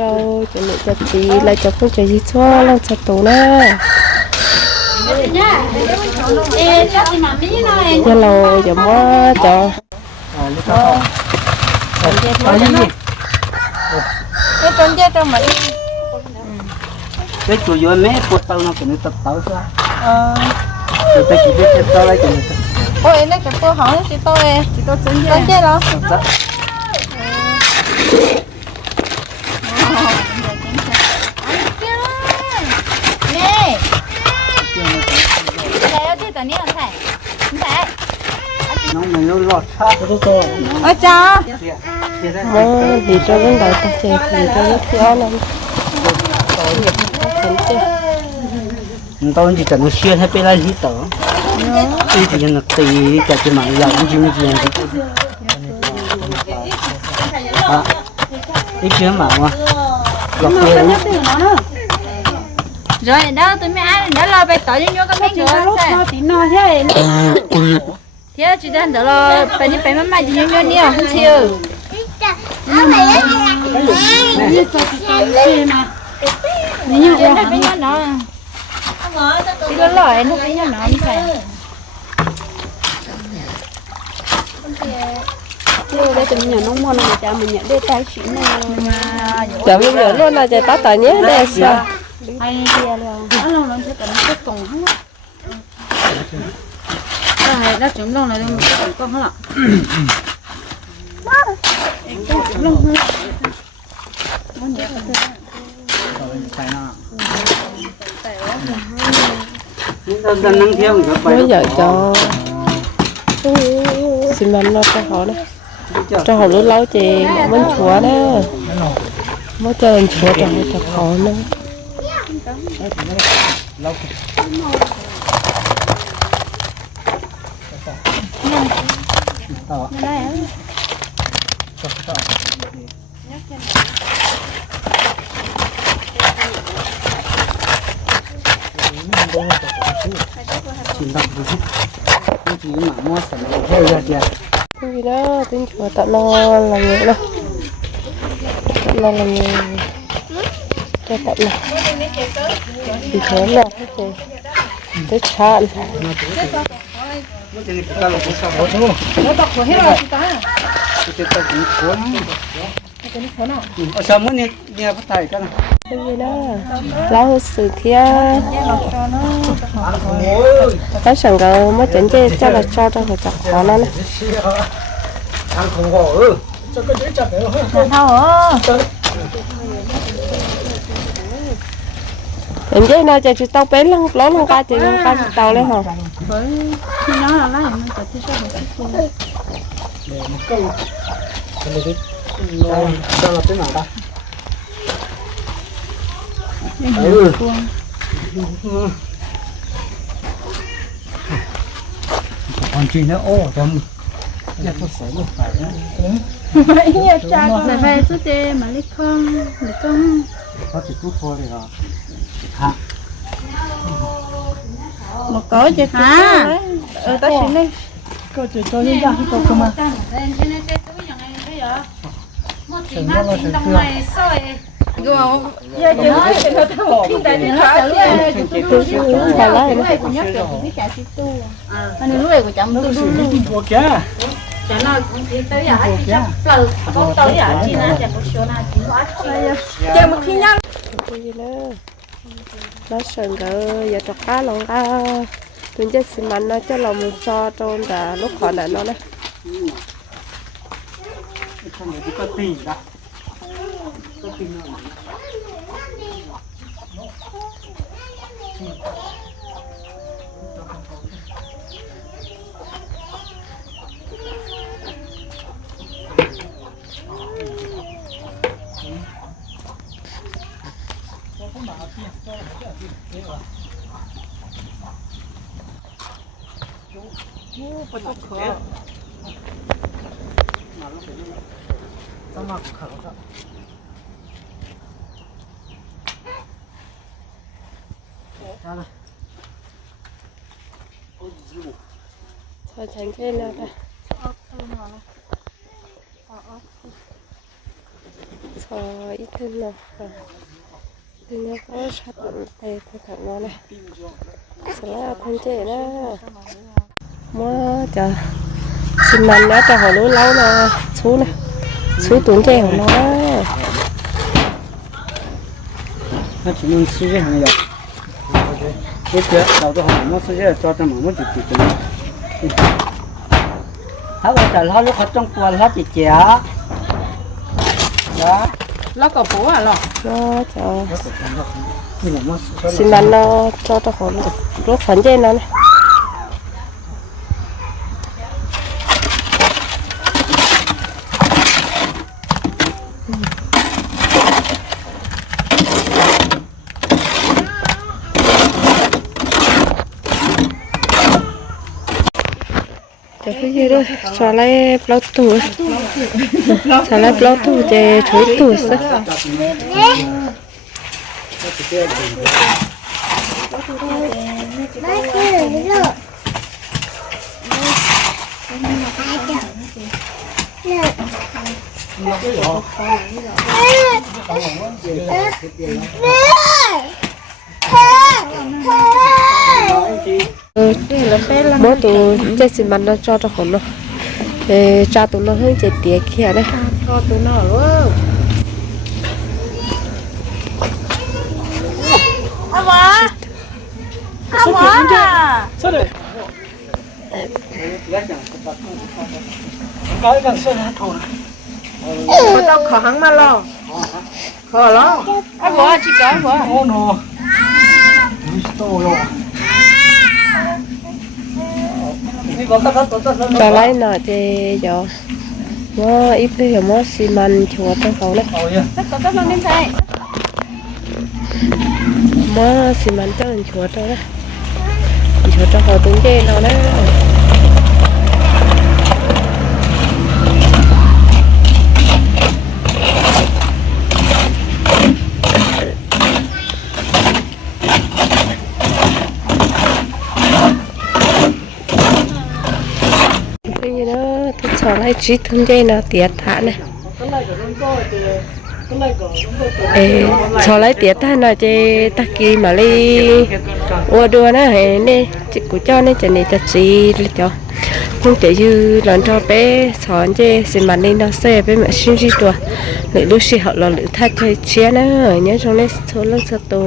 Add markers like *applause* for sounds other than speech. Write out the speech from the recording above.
trâu cho mẹ cho tí lại cho không cho gì cho là cho tổ nè. Cho lâu cho mua cho. Gì cái con dê trong mấy cái chủ yếu mấy bột tàu nó cũng tập tàu sao ờ rồi ta chỉ biết lại cũng tập. Ôi nó cái tôi hỏi chị tôi chị tôi con dê đó tàu nè này ở đây tao nhớ là thầy thầy nó mình nó ôi cha mua thì cho lên đầu ta chè thì cho nó khó lắm chưa tao chỉ cần nó xuyên hay bên là gì tao cái thì nó tì cái cái mạng giàu cũng chưa gì à cái kia mà mà. Lọt tiền rồi đó tôi mới ăn đó là phải tỏi cho nhau cái mấy người sao tí no thế thế chị đang đó là phải như phải mà chị nhau nhau nhiều không chịu. Chị nó phải nhau nó chị có loại nó phải nhau nó không phải. Đây tụi nhỏ nông môn mà cha mình nhận đây tay chuyện này giờ bây giờ luôn là chạy tắt tỏi nhé đây sao? Hay kia luôn. Nó sẽ cần cái cổng không này, đã chấm chúng này là một cái con hết ạ phải nó nhưng tao năng theo người bây giờ cho. Xin mình nó cho họ đấy cho họ lúc lâu chị mình chúa đó. Mới cho mình chúa cho họ cho họ mua sản phẩm theo ra kìa cái đó tính chúa tận nó là người đó tận nó là người cho tận nó thì thế là cái gì tới chán nó chỉ là cái là sao thôi nó đọc của hết rồi chị ta cái cái cũng cuốn ở sao muốn nghe nghe bắt cái đó lâu sự kia cái sản gạo mới chỉnh chơi cho là cho cho phải chặt khó nó này ăn không có ừ em chơi nào chạy tàu bén lăng ló lăng ca chạy lăng ca tàu lên hả khi nó là lấy mình phải tiếp xúc được cái này cái sao là cái nào ta? Ừ. còn chuyện nữa ô còn nhà tôi sẽ được phải *laughs* Rồi về chút đi mà lấy con lấy con. Có chỉ chút thôi thì hả một cỡ cho hả? ờ tao xin đi có chỉ cho những dạng cái cơ mà. Giờ giờ nó sẽ nó thao khi đại đi khá phải lấy nó anh nuôi của chồng tôi của kia. Cho nó thì tới giờ chị chắc từ có tới giờ chị na chẳng có số nào chị có chờ một khi ล้วฉันก็อยาจะก้าลงก้าถึงจะสมันนะจะลองซอจนแต่ลูกขอนั่นาะนะก็ตีนะก็ตีนั่ะ cái gì nữa nó sản gạo giờ cho cá lòng ca tôi chơi xi măng nó cho lòng một so trong đã lúc họ đã nó này không phải có tiền đó có tiền nào sao mà khẩu đó ra đây ôi dữ cho tránh cái nào đây ờ ít hơn nào ờ thì nó có sát bụng tay tay thằng nó này sẽ là thân trẻ đó mới chờ xin mình đã cho họ lúa lâu nè xuống nè xuống tuổi trẻ của nó nó chỉ muốn xí cái hàng dọc cái chuyện đầu tôi hỏi nó xí cái cho cho mà muốn chịu chịu chịu hắn bây giờ hắn lúc hắn trong quần hắn chịu chịu đó nó có bố à lọ nó chờ xin mình nó cho cho họ lúc phấn dây nó này Để cái gì đó, xóa lại bao tủ xóa lại bao tủ để chuối tủ sao Ừ, bố tụ chơi xin bắn nó cho cho khổn nó. Để cha tụ nó hơi chạy tía kia đấy. Cho tụi nó luôn. Cái cái sơn hạt thổ. Cô tao khó hăng mà lo. Khó lo. À bố chị có bố Ô nó. To rồi. Đi vào các các các cho lấy nó thì giờ nó ít cái hiểu nó xi măng chùa trong cầu đấy Ôi ya. tất cả các con đến đây nó xi măng cho anh chùa trong đấy chùa trong hồ tướng chơi nó đấy cái gì đó tôi cho lấy chỉ thương dây nó tiệt thả này. Ê cho lấy tiệt thả nó chơi ta kỳ mà lấy ua đua nó hề nè chị cũng cho nên chị này ta chỉ là cho. Không chỉ như lần cho bé sòn chơi xin mà nên nó xe bé mẹ xin gì tua lấy lúc xí họ là lựa thay chơi chia nữa nhớ trong này số lần số tổ